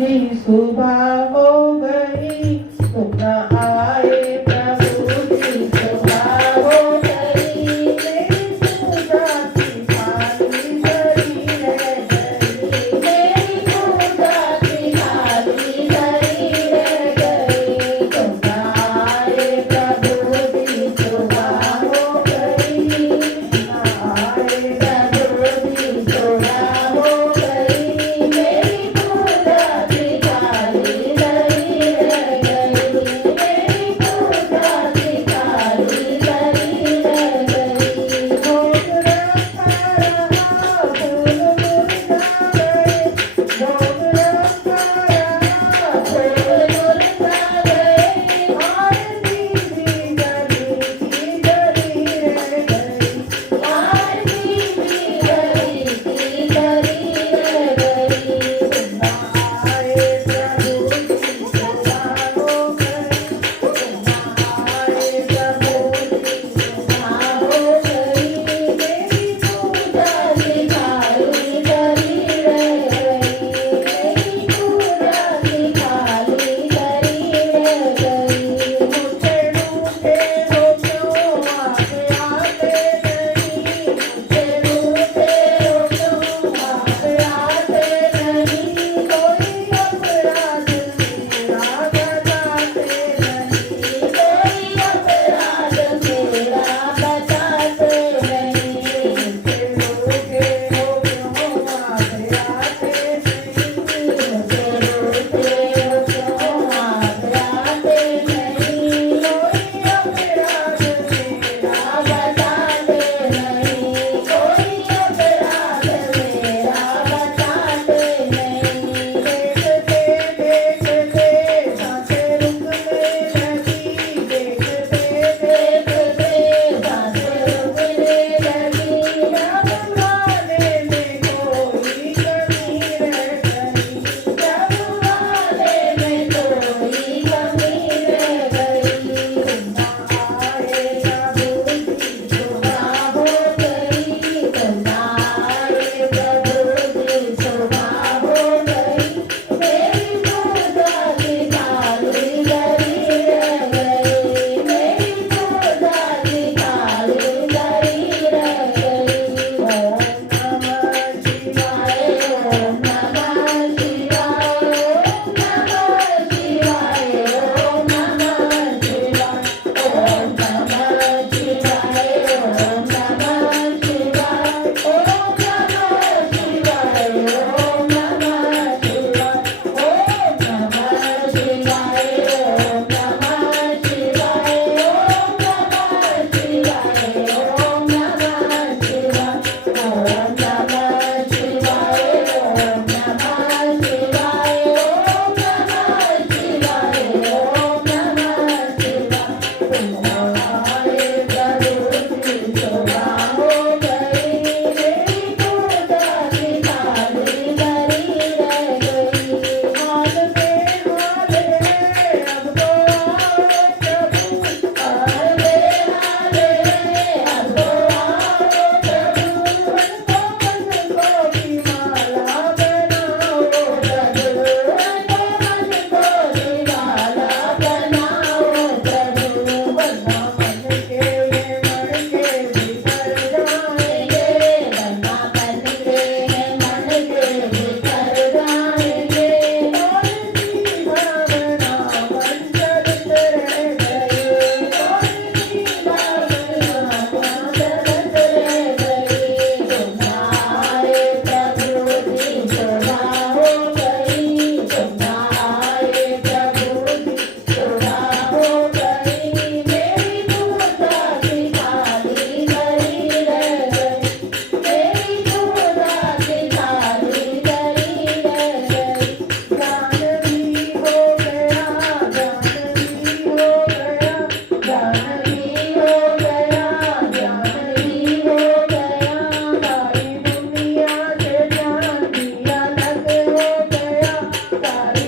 की सुबह हो गई तुम न आए प्रभु की सुबह हो गई मेरी पूजा की थाली धरी रह गई मेरी पूजा की थाली धरी रह गई तुम न आए प्रभु की सुबह हो गई न आए प्रभु की सुबह हो गई मेरी पूजा की थाली धरी रह गई मेरी पूजा की थाली धरी रह गई भोग रखा रहा फूल मुरझा गए भोग रखा रहा फूल मुरझा गए आरती भी गली की गली रह गई आरती भी गली की गली रह गई तुम आए प्रभु की सुबह हो गई तुम आए प्रभु की सुबह हो गई मेरी पूजा की थाली धरी रह गई मेरी पूजा की थाली धरी रह गई मुझे रूठे हो क्यों आप आते नहीं मुझे रूठे हो क्यों आप आते नहीं कोई अपराध मेरा बताते नहीं कोई अपराध मेरा बताते नहीं मुझे रूठे हो क्यों आप आते नहीं मुझे रूठे हो क्यों आप आते नहीं कोई अपराध मेरा बताते नहीं कोई अपराध मेरा बताते नहीं देखते देखते सांसें रुकने लगी देखते देखते सांसें रुकने लगी जब वाले में कोई कमी रह गई जब वाले में कोई कमी रह गई तुम आए प्रभु की सुबह हो गई तुम आए प्रभु की सुबह हो गई मेरी पूजा की थाली धरी रह गई मेरी पूजा की थाली धरी रह गई ओम नमः शिवाय ओम नमः शिवाय ओम नमः शिवाय ओम नमः शिवाय ओम नमः शिवाय ओम नमः शिवाय ओम नमः शिवाय ओम नमः शिवाय ओम नमः शिवाय ओम नमः शिवाय ओम नमः शिवाय ओम नमः शिवाय ओम नमः शिवाय ओम नमः शिवाय ओम नमः शिवाय ओम नमः शिवाय तुम आए प्रभु की सुबह हो गई मेरी पूजा की थाली धरी रह गई हाल बेहाल है अब तो आओ प्रभु हाल बेहाल है अब तो आओ प्रभु हमको की माला बनाओ प्रभु हमको की माला बनाओ प्रभु वरना मन के ये मण के बिखर जाएंगे वरना मन के ये मण के बिखर जाएंगे कौन सी भावना मन चलत रह गई कौन सी भावना मन चलत रह गई तुम आए प्रभु की सुबह हो गई तुम आए प्रभु की सुबह हो गई मेरी पूजा की थाली धरी रह गई मेरी पूजा की थाली धरी रह गई गान भी हो गया गान भी हो गया गान भी हो गया गान भी हो गया सारी दुनिया से जान दिया अलग हो गया सारी